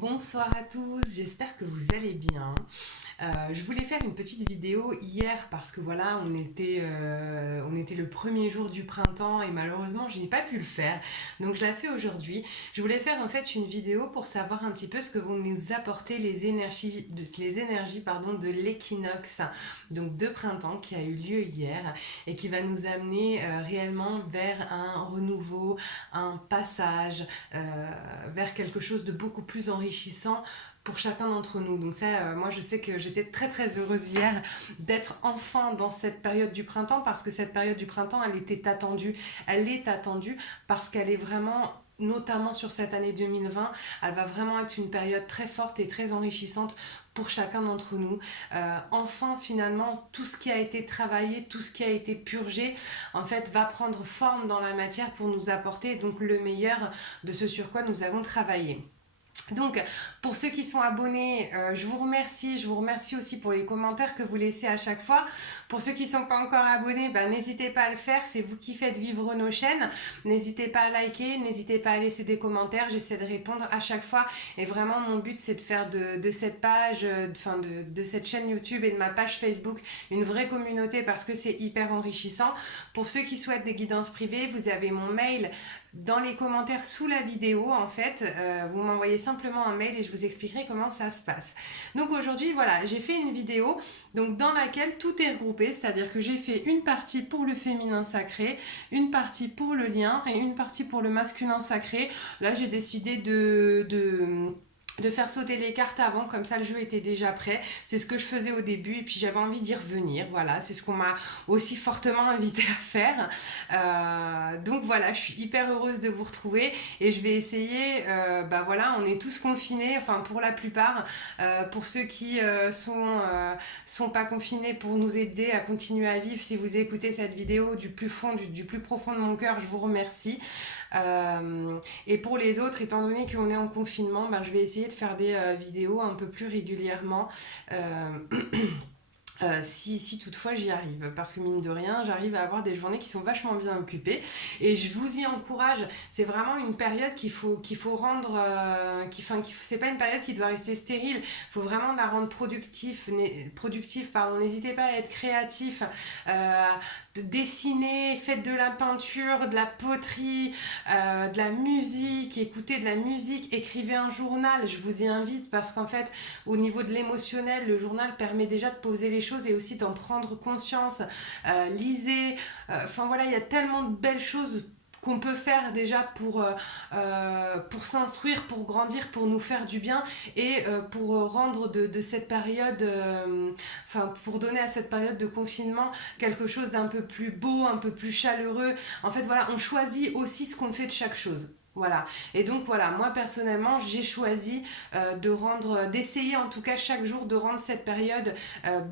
Bonsoir à tous, j'espère que vous allez bien. Je voulais faire une petite vidéo hier parce que voilà, on était le premier jour du printemps et malheureusement je n'ai pas pu le faire. Donc je la fais aujourd'hui. Je voulais faire en fait une vidéo pour savoir un petit peu ce que vont nous apporter les énergies, de l'équinoxe donc de printemps qui a eu lieu hier et qui va nous amener réellement vers un renouveau, un passage, vers quelque chose de beaucoup plus enrichissant pour chacun d'entre nous. Donc ça, moi je sais que j'étais très très heureuse hier d'être enfin dans cette période du printemps parce que cette période du printemps, elle était attendue. Elle est attendue parce qu'elle est vraiment notamment sur cette année 2020, elle va vraiment être une période très forte et très enrichissante pour chacun d'entre nous. Enfin, finalement, tout ce qui a été travaillé, tout ce qui a été purgé, en fait, va prendre forme dans la matière pour nous apporter donc le meilleur de ce sur quoi nous avons travaillé. Donc, pour ceux qui sont abonnés, je vous remercie. Je vous remercie aussi pour les commentaires que vous laissez à chaque fois. Pour ceux qui ne sont pas encore abonnés, n'hésitez pas à le faire. C'est vous qui faites vivre nos chaînes. N'hésitez pas à liker, n'hésitez pas à laisser des commentaires. J'essaie de répondre à chaque fois. Et vraiment, mon but, c'est de faire de cette page, de cette chaîne YouTube et de ma page Facebook une vraie communauté parce que c'est hyper enrichissant. Pour ceux qui souhaitent des guidances privées, vous avez mon mail dans les commentaires sous la vidéo en fait, vous m'envoyez simplement un mail et je vous expliquerai comment ça se passe. Donc aujourd'hui voilà, j'ai fait une vidéo donc dans laquelle tout est regroupé, c'est-à-dire que j'ai fait une partie pour le féminin sacré, une partie pour le lien et une partie pour le masculin sacré. Là j'ai décidé de faire sauter les cartes avant, comme ça le jeu était déjà prêt. C'est ce que je faisais au début et puis j'avais envie d'y revenir. Voilà, c'est ce qu'on m'a aussi fortement invité à faire. Donc voilà, je suis hyper heureuse de vous retrouver et je vais essayer, voilà, on est tous confinés, enfin pour la plupart, pour ceux qui sont pas confinés, pour nous aider à continuer à vivre. Si vous écoutez cette vidéo du plus profond de mon cœur, je vous remercie. Et pour les autres, étant donné qu'on est en confinement, je vais essayer de faire des vidéos un peu plus régulièrement. Si toutefois j'y arrive, parce que mine de rien j'arrive à avoir des journées qui sont vachement bien occupées et je vous y encourage. C'est vraiment une période qu'il faut rendre c'est pas une période qui doit rester stérile, il faut vraiment la rendre productive, pardon. N'hésitez pas à être créatif, de dessiner, faites de la peinture, de la poterie, de la musique, écoutez de la musique, écrivez un journal, je vous y invite parce qu'en fait au niveau de l'émotionnel, le journal permet déjà de poser les choses et aussi d'en prendre conscience. Lisez, voilà, il y a tellement de belles choses qu'on peut faire déjà pour s'instruire, pour grandir, pour nous faire du bien et pour rendre de cette période, pour donner à cette période de confinement quelque chose d'un peu plus beau, un peu plus chaleureux. En fait, voilà, on choisit aussi ce qu'on fait de chaque chose. Voilà. Et donc voilà, moi personnellement, j'ai choisi d'essayer en tout cas chaque jour de rendre cette période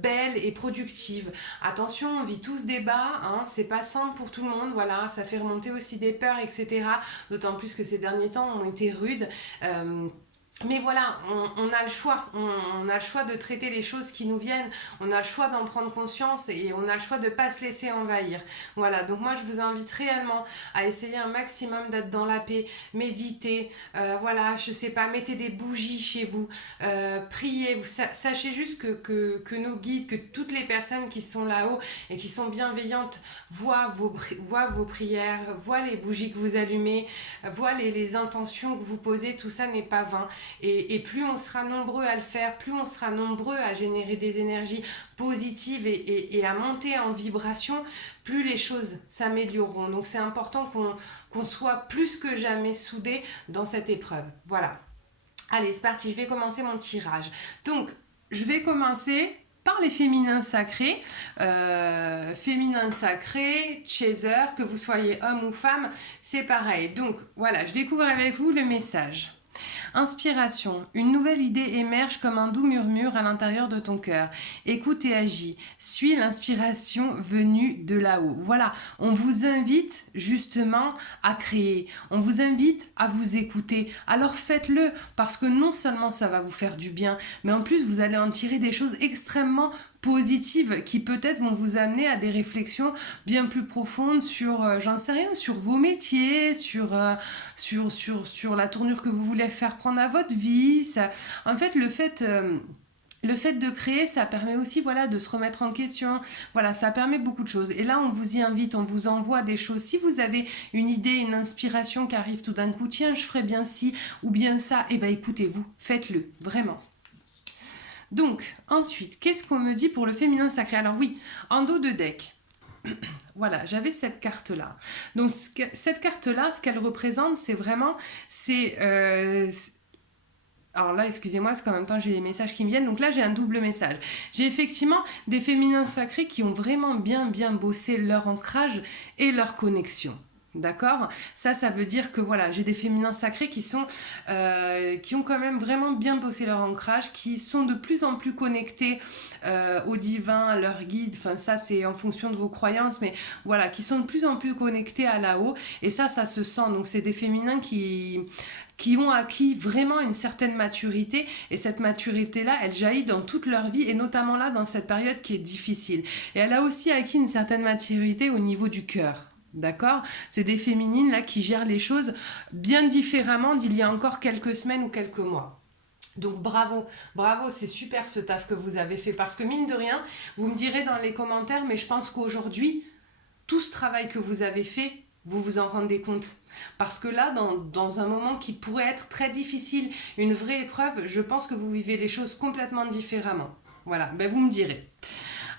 belle et productive. Attention, on vit tous des bas, hein, c'est pas simple pour tout le monde, voilà, ça fait remonter aussi des peurs, etc. D'autant plus que ces derniers temps ont été rudes. Mais voilà, on a le choix, on a le choix de traiter les choses qui nous viennent, on a le choix d'en prendre conscience et on a le choix de ne pas se laisser envahir. Voilà, donc moi je vous invite réellement à essayer un maximum d'être dans la paix, méditer, voilà, je sais pas, mettez des bougies chez vous, priez, sachez juste que nos guides, que toutes les personnes qui sont là-haut et qui sont bienveillantes voient vos prières, voient les bougies que vous allumez, voient les intentions que vous posez, tout ça n'est pas vain. Et plus on sera nombreux à le faire, plus on sera nombreux à générer des énergies positives et à monter en vibration, plus les choses s'amélioreront. Donc c'est important qu'on soit plus que jamais soudés dans cette épreuve. Voilà. Allez, c'est parti, je vais commencer mon tirage. Donc, je vais commencer par les féminins sacrés. Féminin sacré, chaser, que vous soyez homme ou femme, c'est pareil. Donc, voilà, je découvre avec vous le message. Inspiration. Une nouvelle idée émerge comme un doux murmure à l'intérieur de ton cœur. Écoute et agis. Suis l'inspiration venue de là-haut. Voilà, on vous invite justement à créer. On vous invite à vous écouter. Alors faites-le parce que non seulement ça va vous faire du bien, mais en plus vous allez en tirer des choses extrêmement positives qui peut-être vont vous amener à des réflexions bien plus profondes sur, j'en sais rien, sur vos métiers, sur la tournure que vous voulez faire prendre à votre vie. Ça, en fait, le fait de créer, ça permet aussi voilà, de se remettre en question. Voilà, ça permet beaucoup de choses. Et là, on vous y invite, on vous envoie des choses. Si vous avez une idée, une inspiration qui arrive tout d'un coup, tiens, je ferais bien ci ou bien ça, eh bien écoutez-vous, faites-le, vraiment. Donc, ensuite, qu'est-ce qu'on me dit pour le féminin sacré? Alors oui, en dos de deck. Voilà, j'avais cette carte-là. Donc, cette carte-là, ce qu'elle représente, c'est vraiment... Alors là, excusez-moi, parce qu'en même temps, j'ai des messages qui me viennent. Donc là, j'ai un double message. J'ai effectivement des féminins sacrés qui ont vraiment bien bossé leur ancrage et leur connexion. D'accord? Ça veut dire que voilà, j'ai des féminins sacrés qui ont quand même vraiment bien bossé leur ancrage, qui sont de plus en plus connectés au divin, à leur guide. Enfin, ça, c'est en fonction de vos croyances, mais voilà, qui sont de plus en plus connectés à là-haut. Et ça se sent. Donc, c'est des féminins qui ont acquis vraiment une certaine maturité, et cette maturité-là, elle jaillit dans toute leur vie, et notamment là, dans cette période qui est difficile. Et elle a aussi acquis une certaine maturité au niveau du cœur. D'accord? C'est des féminines là qui gèrent les choses bien différemment d'il y a encore quelques semaines ou quelques mois. Donc bravo, c'est super ce taf que vous avez fait, parce que mine de rien, vous me direz dans les commentaires, mais je pense qu'aujourd'hui, tout ce travail que vous avez fait, vous vous en rendez compte. Parce que là, dans un moment qui pourrait être très difficile, une vraie épreuve, je pense que vous vivez les choses complètement différemment. Voilà, ben vous me direz.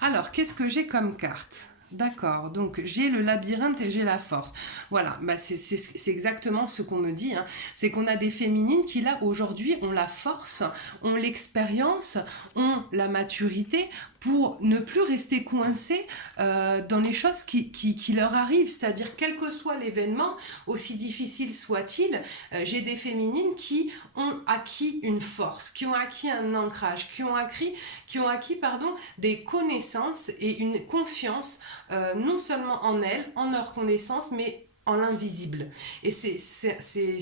Alors, qu'est-ce que j'ai comme carte ? D'accord, donc j'ai le labyrinthe et j'ai la force. Voilà, bah c'est exactement ce qu'on me dit. Hein. C'est qu'on a des féminines qui, là, aujourd'hui, ont la force, ont l'expérience, ont la maturité pour ne plus rester coincées dans les choses qui leur arrivent. C'est-à-dire, quel que soit l'événement, aussi difficile soit-il, j'ai des féminines qui ont acquis une force, qui ont acquis un ancrage, qui ont acquis des connaissances et une confiance non seulement en elles, en leur connaissance, mais en l'invisible. Et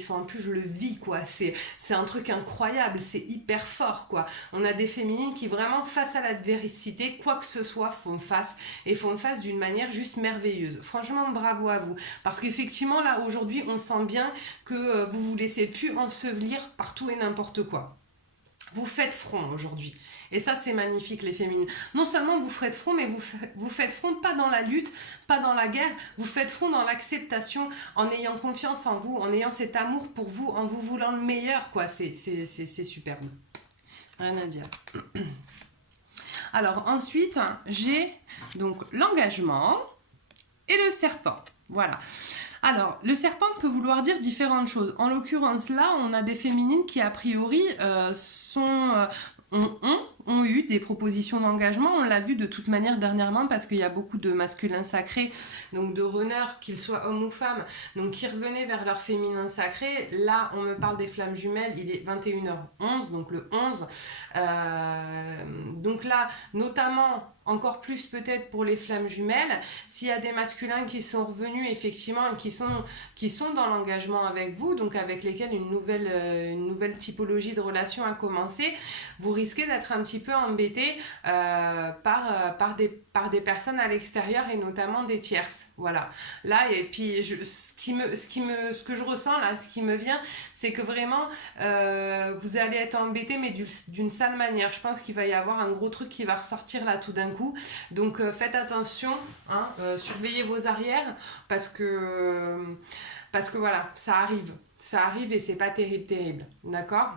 en plus je le vis quoi, c'est un truc incroyable, c'est hyper fort quoi. On a des féminines qui vraiment face à l'adversité, quoi que ce soit, font face d'une manière juste merveilleuse. Franchement bravo à vous, parce qu'effectivement là aujourd'hui on sent bien que vous laissez plus ensevelir par tout et n'importe quoi. Vous faites front aujourd'hui. Et ça, c'est magnifique, les féminines. Non seulement vous faites front, mais vous faites front pas dans la lutte, pas dans la guerre. Vous faites front dans l'acceptation, en ayant confiance en vous, en ayant cet amour pour vous, en vous voulant le meilleur, quoi. C'est superbe. Rien à dire. Alors, ensuite, j'ai donc l'engagement et le serpent. Voilà. Alors, le serpent peut vouloir dire différentes choses. En l'occurrence, là, on a des féminines qui, a priori, ont eu des propositions d'engagement. On l'a vu de toute manière dernièrement, parce qu'il y a beaucoup de masculins sacrés, donc de runners, qu'ils soient hommes ou femmes, donc qui revenaient vers leur féminin sacré. Là, on me parle des flammes jumelles, il est 21h11, donc le 11. Donc là, notamment... Encore plus peut-être pour les flammes jumelles, s'il y a des masculins qui sont revenus effectivement et qui sont dans l'engagement avec vous, donc avec lesquels une nouvelle typologie de relation a commencé, vous risquez d'être un petit peu embêté par des personnes à l'extérieur, et notamment des tierces. Voilà. Là, et puis ce que je ressens là, ce qui me vient, c'est que vraiment vous allez être embêté, mais d'une sale manière. Je pense qu'il va y avoir un gros truc qui va ressortir là tout d'un coup. Donc faites attention, hein, surveillez vos arrières, parce que voilà, ça arrive et c'est pas terrible, d'accord?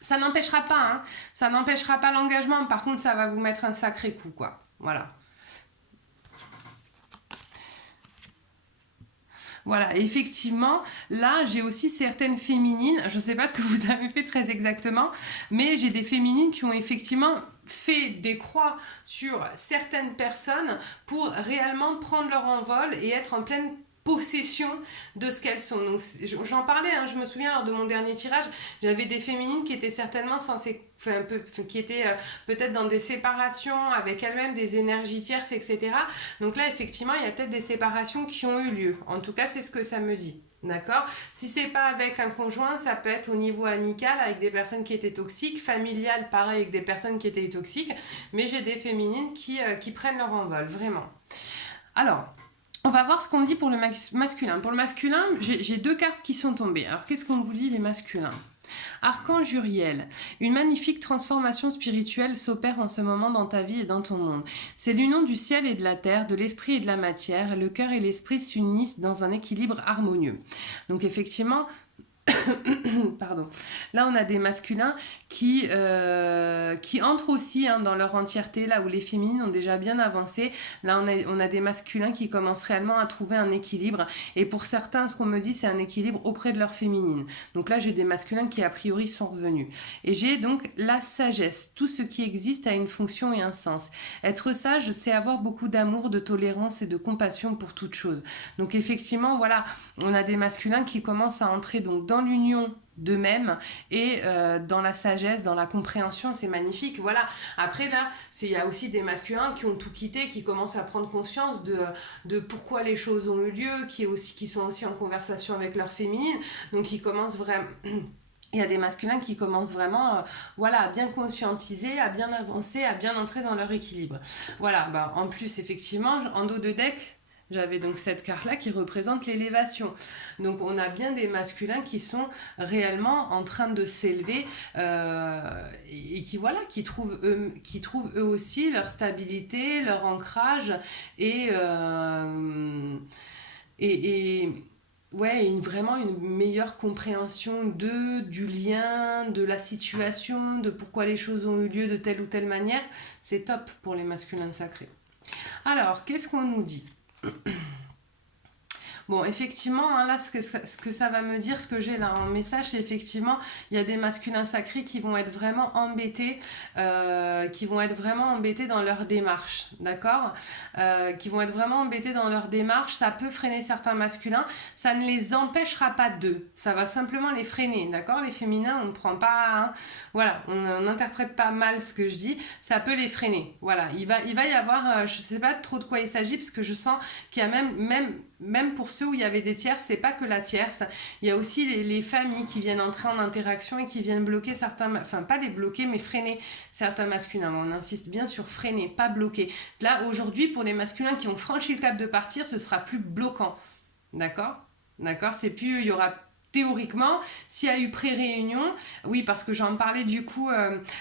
Ça n'empêchera pas l'engagement, par contre ça va vous mettre un sacré coup quoi, voilà. Voilà, effectivement, là, j'ai aussi certaines féminines, je ne sais pas ce que vous avez fait très exactement, mais j'ai des féminines qui ont effectivement fait des croix sur certaines personnes pour réellement prendre leur envol et être en pleine possession de ce qu'elles sont. Donc j'en parlais, hein, je me souviens lors de mon dernier tirage, j'avais des féminines qui étaient certainement censées, qui étaient peut-être dans des séparations avec elles-mêmes, des énergies tierces, etc. Donc là effectivement il y a peut-être des séparations qui ont eu lieu, en tout cas c'est ce que ça me dit. D'accord? Si c'est pas avec un conjoint, ça peut être au niveau amical avec des personnes qui étaient toxiques, familial, pareil avec des personnes qui étaient toxiques, mais j'ai des féminines qui prennent leur envol, vraiment. Alors, on va voir ce qu'on dit pour le masculin. Pour le masculin, j'ai deux cartes qui sont tombées. Alors, qu'est-ce qu'on vous dit les masculins? Archange Uriel, une magnifique transformation spirituelle s'opère en ce moment dans ta vie et dans ton monde. C'est l'union du ciel et de la terre, de l'esprit et de la matière. Le cœur et l'esprit s'unissent dans un équilibre harmonieux. Donc effectivement, pardon. Là, on a des masculins qui entrent aussi dans leur entièreté, là où les féminines ont déjà bien avancé. Là, on a des masculins qui commencent réellement à trouver un équilibre. Et pour certains, ce qu'on me dit, c'est un équilibre auprès de leur féminine. Donc là, j'ai des masculins qui, a priori, sont revenus. Et j'ai donc la sagesse. Tout ce qui existe a une fonction et un sens. Être sage, c'est avoir beaucoup d'amour, de tolérance et de compassion pour toute chose. Donc effectivement, voilà, on a des masculins qui commencent à entrer donc dans l'union d'eux-mêmes et dans la sagesse, dans la compréhension, c'est magnifique. Voilà. Après là, il y a aussi des masculins qui ont tout quitté, qui commencent à prendre conscience de pourquoi les choses ont eu lieu, qui sont aussi en conversation avec leur féminine, donc ils commencent vraiment... Il y a des masculins qui commencent vraiment à bien conscientiser, à bien avancer, à bien entrer dans leur équilibre. Voilà, en plus, effectivement, en dos de deck, j'avais donc cette carte-là qui représente l'élévation. Donc on a bien des masculins qui sont réellement en train de s'élever et qui trouvent eux aussi leur stabilité, leur ancrage et ouais, vraiment une meilleure compréhension du lien, de la situation, de pourquoi les choses ont eu lieu de telle ou telle manière. C'est top pour les masculins sacrés. Alors, qu'est-ce qu'on nous dit ? Bon, effectivement, là, ce que ça va me dire, ce que j'ai là en message, c'est effectivement, il y a des masculins sacrés qui vont être vraiment embêtés, dans leur démarche, d'accord, qui vont être vraiment embêtés dans leur démarche. Ça peut freiner certains masculins, ça ne les empêchera pas d'eux, ça va simplement les freiner, d'accord. Les féminins, on ne prend pas, voilà, on n'interprète pas mal ce que je dis, ça peut les freiner, voilà. Il va y avoir, je sais pas trop de quoi il s'agit, parce que je sens qu'il y a même pour ceux où il y avait des tierces, c'est pas que la tierce, il y a aussi les familles qui viennent entrer en interaction et qui viennent bloquer certains, enfin pas les bloquer mais freiner certains masculins. On insiste bien sur freiner, pas bloquer. Là aujourd'hui, pour les masculins qui ont franchi le cap de partir, ce sera plus bloquant, d'accord, c'est plus, il y aura théoriquement, s'il y a eu pré-réunion, oui, parce que j'en parlais du coup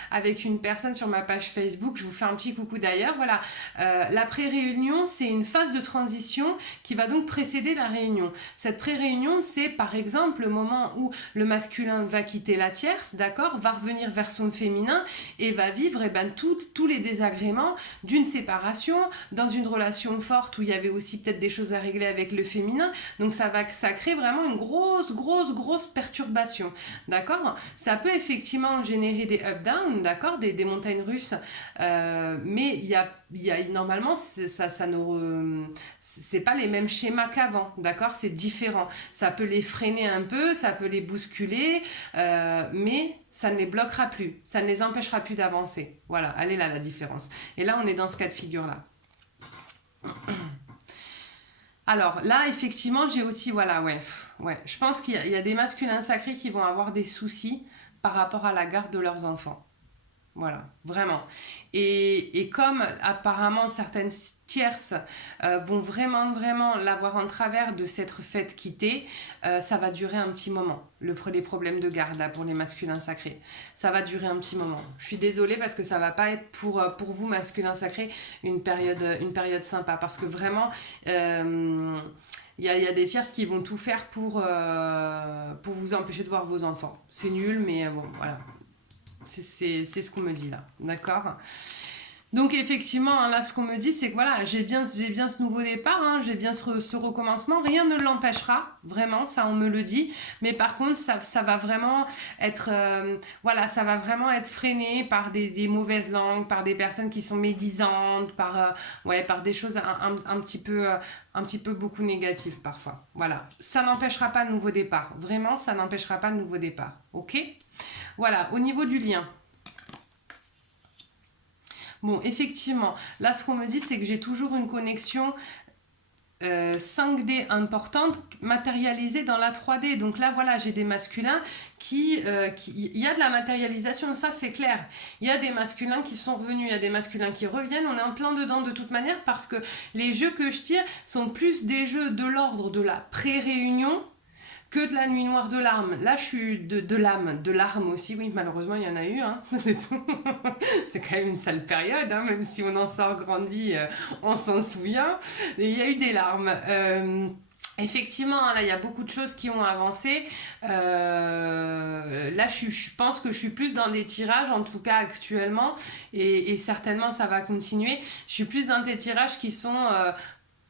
avec une personne sur ma page Facebook, je vous fais un petit coucou d'ailleurs, voilà, la pré-réunion, c'est une phase de transition qui va donc précéder la réunion. Cette pré-réunion, c'est par exemple le moment où le masculin va quitter la tierce, d'accord, va revenir vers son féminin et va vivre tous les désagréments d'une séparation, dans une relation forte où il y avait aussi peut-être des choses à régler avec le féminin, donc ça crée vraiment une grosse perturbation, d'accord. Ça peut effectivement générer des up-down, d'accord, des montagnes russes, mais il y a normalement c'est pas les mêmes schémas qu'avant, d'accord, c'est différent. Ça peut les freiner un peu, ça peut les bousculer, mais ça ne les bloquera plus, ça ne les empêchera plus d'avancer. Voilà, elle est là la différence. Et là, on est dans ce cas de figure-là. Alors là, effectivement, j'ai aussi, voilà, ouais, je pense qu'il y a des masculins sacrés qui vont avoir des soucis par rapport à la garde de leurs enfants. Voilà, vraiment. Et comme apparemment certaines tierces vont vraiment l'avoir en travers de s'être faites quitter, ça va durer un petit moment. Les problèmes de garde là, pour les masculins sacrés, ça va durer un petit moment. Je suis désolée parce que ça va pas être pour vous masculins sacrés une période sympa, parce que vraiment il y a des tierces qui vont tout faire pour vous empêcher de voir vos enfants. C'est nul, mais bon, voilà. C'est ce qu'on me dit là, d'accord. Donc effectivement, là ce qu'on me dit, c'est que voilà, j'ai bien ce nouveau départ, j'ai bien ce recommencement, rien ne l'empêchera, vraiment, ça on me le dit, mais par contre ça va vraiment être ça va vraiment être freiné par des mauvaises langues, par des personnes qui sont médisantes, par des choses un petit peu beaucoup négatives parfois. Voilà, ça n'empêchera pas le nouveau départ, vraiment ça n'empêchera pas le nouveau départ, ok. Voilà, au niveau du lien. Bon, effectivement, là, ce qu'on me dit, c'est que j'ai toujours une connexion 5D importante matérialisée dans la 3D. Donc là, voilà, j'ai des masculins il y a de la matérialisation, ça c'est clair. Il y a des masculins qui sont revenus, il y a des masculins qui reviennent, on est en plein dedans de toute manière parce que les jeux que je tire sont plus des jeux de l'ordre de la pré-réunion que de la nuit noire de larmes. Là, je suis de l'âme, de larmes aussi. Oui, malheureusement, il y en a eu. Hein. C'est quand même une sale période, hein, même si on en sort grandi, on s'en souvient. Et il y a eu des larmes. Effectivement, là, il y a beaucoup de choses qui ont avancé. Là, je pense que je suis plus dans des tirages, en tout cas actuellement, et certainement ça va continuer. Je suis plus dans des tirages qui sont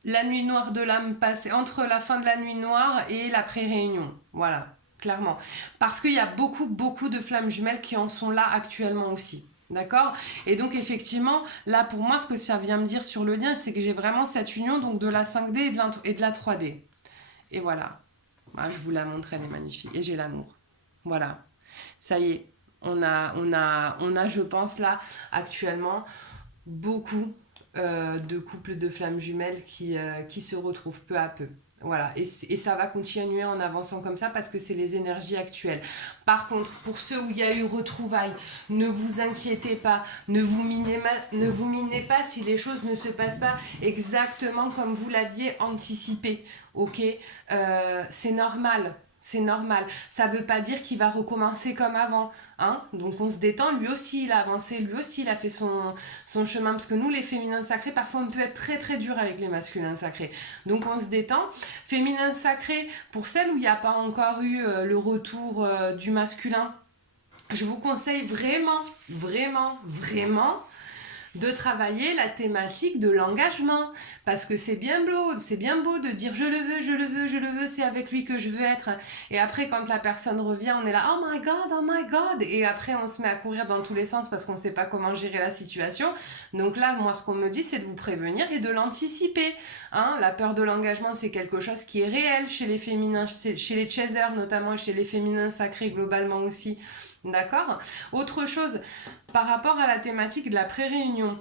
la nuit noire de l'âme passée, entre la fin de la nuit noire et la pré-réunion. Voilà, clairement. Parce qu'il y a beaucoup, beaucoup de flammes jumelles qui en sont là actuellement aussi. D'accord? Et donc effectivement, là pour moi, ce que ça vient me dire sur le lien, c'est que j'ai vraiment cette union donc de la 5D et de la 3D. Et voilà. Je vous la montre, elle est magnifique. Et j'ai l'amour. Voilà. Ça y est. On a, je pense, là, actuellement, beaucoup de couples de flammes jumelles qui se retrouvent peu à peu. Voilà, et ça va continuer en avançant comme ça parce que c'est les énergies actuelles. Par contre, pour ceux où il y a eu retrouvailles, ne vous inquiétez pas, ne vous minez pas si les choses ne se passent pas exactement comme vous l'aviez anticipé, ok? C'est normal. C'est normal. Ça veut pas dire qu'il va recommencer comme avant. Hein, donc on se détend. Lui aussi, il a avancé. Lui aussi, il a fait son chemin. Parce que nous, les féminins sacrés, parfois, on peut être très, très dur avec les masculins sacrés. Donc on se détend. Féminin sacré, pour celles où il n'y a pas encore eu le retour du masculin, je vous conseille vraiment, vraiment, vraiment de travailler la thématique de l'engagement parce que c'est bien beau de dire je le veux, je le veux, je le veux, c'est avec lui que je veux être et après quand la personne revient on est là oh my god et après on se met à courir dans tous les sens parce qu'on sait pas comment gérer la situation. Donc là moi ce qu'on me dit c'est de vous prévenir et de l'anticiper, hein. La peur de l'engagement c'est quelque chose qui est réel chez les féminins, chez les chasers notamment et chez les féminins sacrés globalement aussi. D'accord? Autre chose, par rapport à la thématique de la pré-réunion,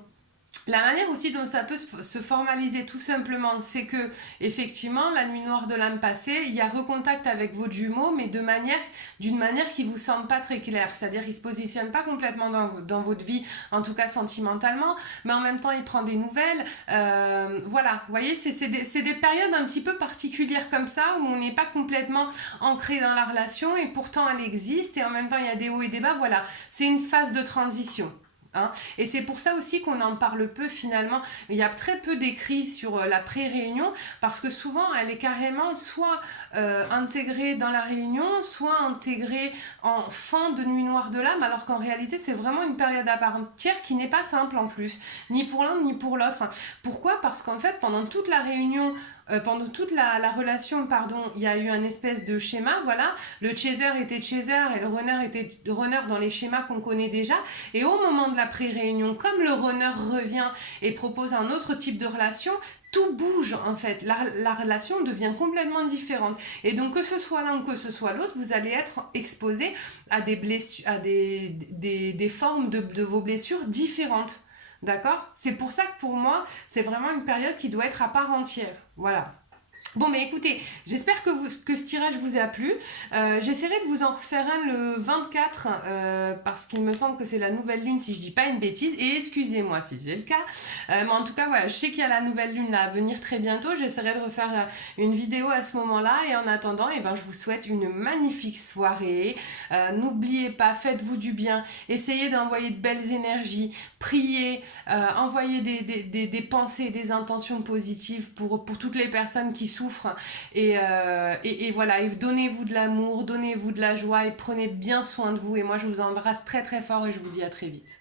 la manière aussi dont ça peut se formaliser tout simplement, c'est que effectivement la nuit noire de l'âme passée, il y a recontact avec votre jumeau, mais d'une manière qui vous semble pas très claire, c'est-à-dire il se positionne pas complètement dans votre vie, en tout cas sentimentalement, mais en même temps il prend des nouvelles. Voilà, vous voyez, c'est des périodes un petit peu particulières comme ça où on n'est pas complètement ancré dans la relation et pourtant elle existe et en même temps il y a des hauts et des bas. Voilà, c'est une phase de transition. Hein. Et c'est pour ça aussi qu'on en parle peu finalement. Il y a très peu d'écrits sur la pré-réunion parce que souvent elle est carrément soit intégrée dans la réunion, soit intégrée en fin de nuit noire de l'âme, alors qu'en réalité c'est vraiment une période à part entière qui n'est pas simple en plus, ni pour l'un ni pour l'autre. Pourquoi? Parce qu'en fait pendant toute la réunion, pendant toute la relation, il y a eu un espèce de schéma, voilà. Le chaser était chaser et le runner était runner dans les schémas qu'on connaît déjà. Et au moment de la pré-réunion, comme le runner revient et propose un autre type de relation, tout bouge en fait, la relation devient complètement différente. Et donc que ce soit l'un ou que ce soit l'autre, vous allez être exposé à des blessures, à des formes de vos blessures différentes. D'accord? C'est pour ça que pour moi, c'est vraiment une période qui doit être à part entière. Voilà. Bon, mais écoutez, j'espère que ce tirage vous a plu. J'essaierai de vous en refaire un le 24 parce qu'il me semble que c'est la nouvelle lune si je dis pas une bêtise. Et excusez-moi si c'est le cas. Mais en tout cas, voilà, je sais qu'il y a la nouvelle lune là à venir très bientôt. J'essaierai de refaire une vidéo à ce moment-là. Et en attendant, je vous souhaite une magnifique soirée. N'oubliez pas, faites-vous du bien. Essayez d'envoyer de belles énergies. Priez. Envoyez des pensées, des intentions positives pour toutes les personnes qui souffrent et voilà, et donnez-vous de l'amour, donnez-vous de la joie et prenez bien soin de vous et moi je vous embrasse très très fort et je vous dis à très vite.